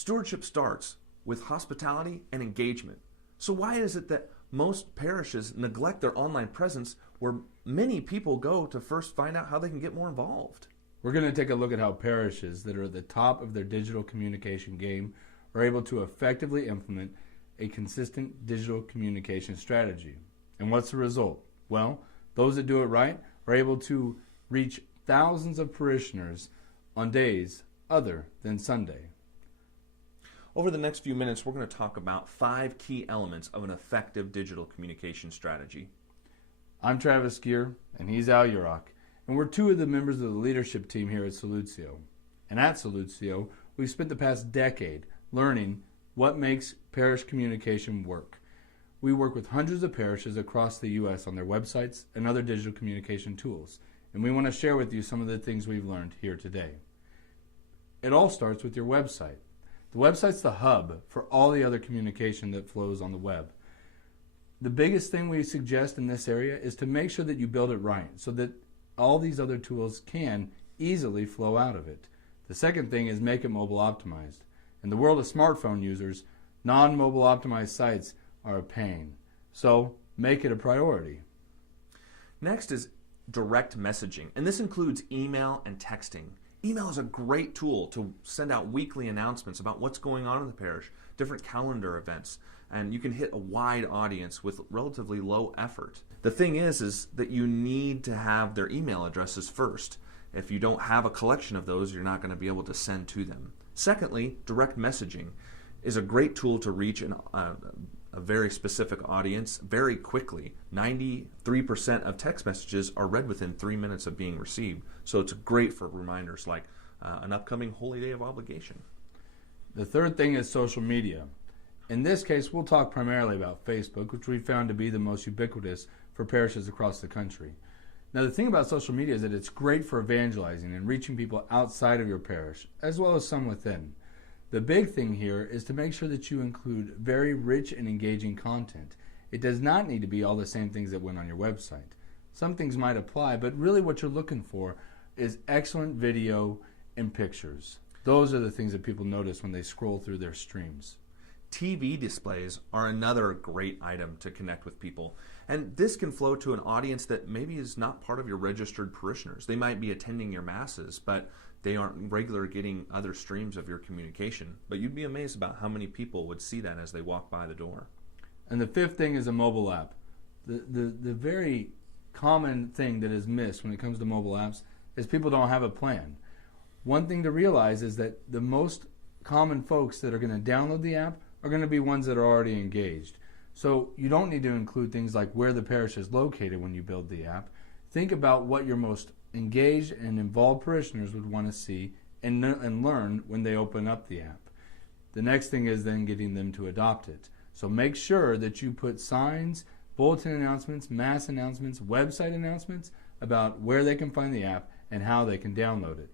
Stewardship starts with hospitality and engagement. So why is it that most parishes neglect their online presence where many people go to first find out how they can get more involved? We're going to take a look at how parishes that are at the top of their digital communication game are able to effectively implement a consistent digital communication strategy. And what's the result? Well, those that do it right are able to reach thousands of parishioners on days other than Sunday. Over the next few minutes, we're going to talk about 5 key elements of an effective digital communication strategy. I'm Travis Gear, and he's Al Urach, and we're 2 of the members of the leadership team here at Salutio. And at Salutio, we've spent the past decade learning what makes parish communication work. We work with hundreds of parishes across the U.S. on their websites and other digital communication tools, and we want to share with you some of the things we've learned here today. It all starts with your website. The website's the hub for all the other communication that flows on the web. The biggest thing we suggest in this area is to make sure that you build it right so that all these other tools can easily flow out of it. The second thing is make it mobile optimized. In the world of smartphone users, non-mobile optimized sites are a pain. So make it a priority. Next is direct messaging, and this includes email and texting. Email is a great tool to send out weekly announcements about what's going on in the parish, different calendar events, and you can hit a wide audience with relatively low effort. The thing is that you need to have their email addresses first. If you don't have a collection of those, you're not going to be able to send to them. Secondly, direct messaging is a great tool to reach a very specific audience very quickly. 93% of text messages are read within 3 minutes of being received. So it's great for reminders like an upcoming Holy Day of Obligation. The third thing is social media. In this case, we'll talk primarily about Facebook, which we found to be the most ubiquitous for parishes across the country. Now, the thing about social media is that it's great for evangelizing and reaching people outside of your parish, as well as some within. The big thing here is to make sure that you include very rich and engaging content. It does not need to be all the same things that went on your website. Some things might apply, but really what you're looking for is excellent video and pictures. Those are the things that people notice when they scroll through their streams. TV displays are another great item to connect with people. And this can flow to an audience that maybe is not part of your registered parishioners. They might be attending your masses, but they aren't regular getting other streams of your communication. But you'd be amazed about how many people would see that as they walk by the door. And the fifth thing is a mobile app. The very common thing that is missed when it comes to mobile apps is people don't have a plan. One thing to realize is that the most common folks that are going to download the app are going to be ones that are already engaged. So you don't need to include things like where the parish is located when you build the app. Think about what your most engaged and involved parishioners would want to see and learn when they open up the app. The next thing is then getting them to adopt it. So make sure that you put signs, bulletin announcements, mass announcements, website announcements about where they can find the app and how they can download it.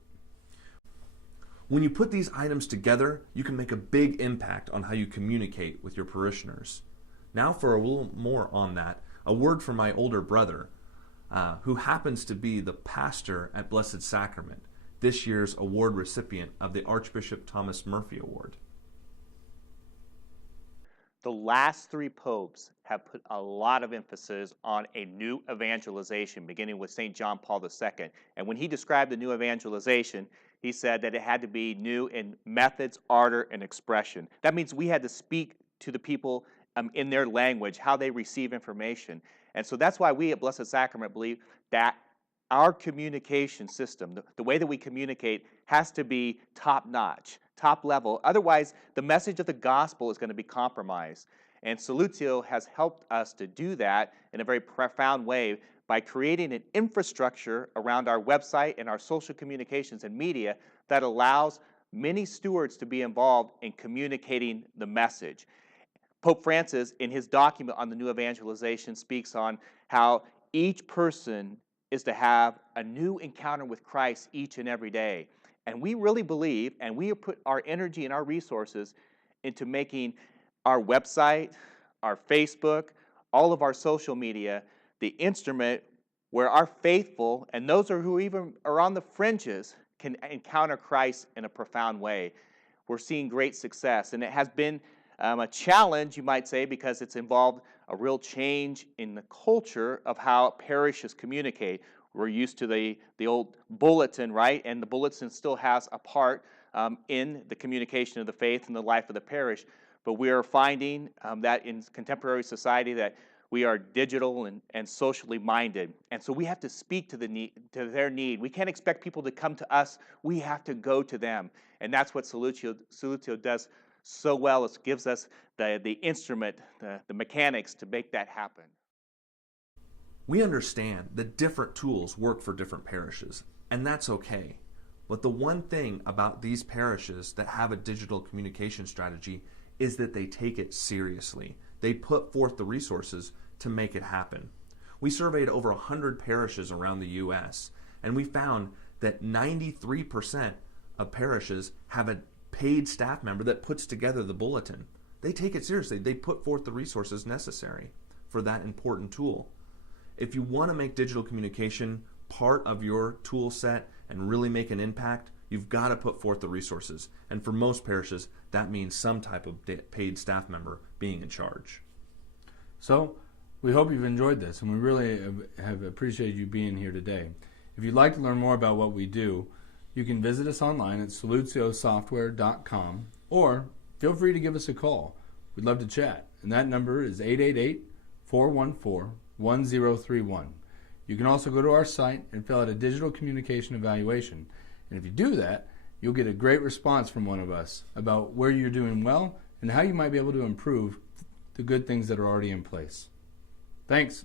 When you put these items together, you can make a big impact on how you communicate with your parishioners. Now for a little more on that, a word from my older brother, who happens to be the pastor at Blessed Sacrament, this year's award recipient of the Archbishop Thomas Murphy Award. The last 3 popes have put a lot of emphasis on a new evangelization, beginning with St. John Paul II. And when he described the new evangelization, he said that it had to be new in methods, ardor, and expression. That means we had to speak to the people in their language, how they receive information. And so that's why we at Blessed Sacrament believe that our communication system, the way that we communicate, has to be top-notch, top level. Otherwise, the message of the gospel is going to be compromised. And Salutio has helped us to do that in a very profound way by creating an infrastructure around our website and our social communications and media that allows many stewards to be involved in communicating the message. Pope Francis, in his document on the new evangelization, speaks on how each person is to have a new encounter with Christ each and every day. And we really believe, and we have put our energy and our resources into making our website, our Facebook, all of our social media, the instrument where our faithful and those who even are on the fringes can encounter Christ in a profound way. we're seeing great success. And it has been a challenge, you might say, because it's involved a real change in the culture of how parishes communicate. We're used to the old bulletin, right? And the bulletin still has a part in the communication of the faith and the life of the parish. But we are finding that in contemporary society that we are digital and socially minded. And so we have to speak to their need. We can't expect people to come to us. We have to go to them. And that's what Salutio does so well. It gives us the instrument, the mechanics to make that happen. We understand that different tools work for different parishes, and that's okay. But the one thing about these parishes that have a digital communication strategy is that they take it seriously. They put forth the resources to make it happen. We surveyed over 100 parishes around the U.S., and we found that 93% of parishes have a paid staff member that puts together the bulletin. They take it seriously. They put forth the resources necessary for that important tool. If you want to make digital communication part of your tool set and really make an impact, you've got to put forth the resources. And for most parishes, that means some type of paid staff member being in charge. So, we hope you've enjoyed this, and we really have appreciated you being here today. If you'd like to learn more about what we do, you can visit us online at solutiosoftware.com, or feel free to give us a call. We'd love to chat, and that number is 888-414-1031. You can also go to our site and fill out a digital communication evaluation. And if you do that, you'll get a great response from one of us about where you're doing well and how you might be able to improve the good things that are already in place. Thanks.